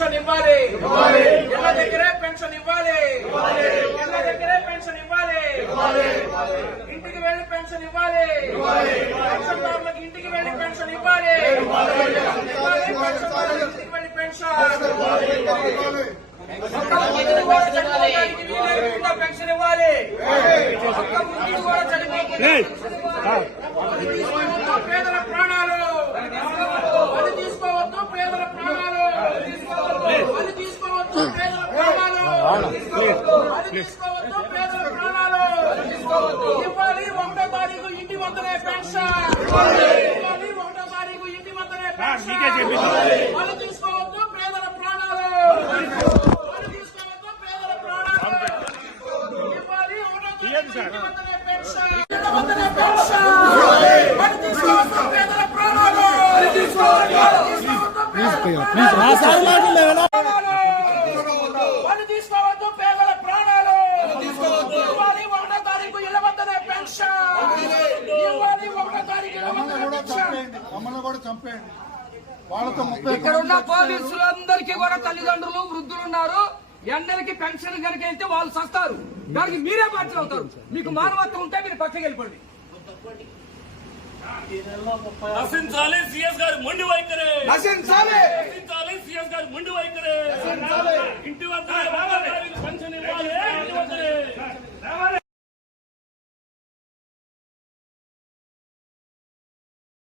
Pension ఇవ్వాలి ఇళ్ళ దగ్గరే పెన్షన్ ఇవ్వాలి ఇళ్ళ దగ్గరే పెన్షన్ ఇవ్వాలి ఇంటికి వెళ్ళి పెన్షన్ ఇవ్వాలి పెన్షన్దారులకు ఇంటికి వెళ్ళి పెన్షన్ ఇవ్వాలి ఇవ్వాలి పెన్షన్దారులకు ఇంటికి వెళ్ళి పెన్షన్ పెన్షన్ ఇవ్వాలి ఇవ్వాలి ఒకటో తారీఖు ఇంటి వద్దనే పెన్షన్ ఇవ్వాలి ఒకటో తారీఖు ఇంటి వద్దనే పెన్షన్ అది తీసుకోవద్దు పేదల ప్రాణాలు అది తీసుకోవద్దు పేదల ప్రాణాలు ఇవ్వాలి ఒకటో తారీఖు ఇంటి వద్దనే పెన్షన్ ఇంటి వద్దనే పెన్షన్ అది తీసుకోవద్దు పేదల ప్రాణాలు అది తీసుకోవద్దు వాళ్ళు మమ్మల్ని కూడా చంపేయండి. వాళ్ళతో ముప్పై ఇక్కడ ఉన్న పోలీసులందరికీ కూడా తల్లిదండ్రులు వృద్ధులు ఉన్నారు. ఎండలకి పెన్షన్ కనుక వెళ్తే వాళ్ళు సస్తారు దానికి మీరే బాధ్యత అవుతారు. మీకు మానవత్వం ఉంటే మీరు పక్కకి వెళ్ళిపోండి. నశించాలి సిఎస్ గారు మొండి వైఖరే. నశించాలి! నశించాలి సిఎస్ గారు మొండి వైఖరే. ఇంటి వద్ద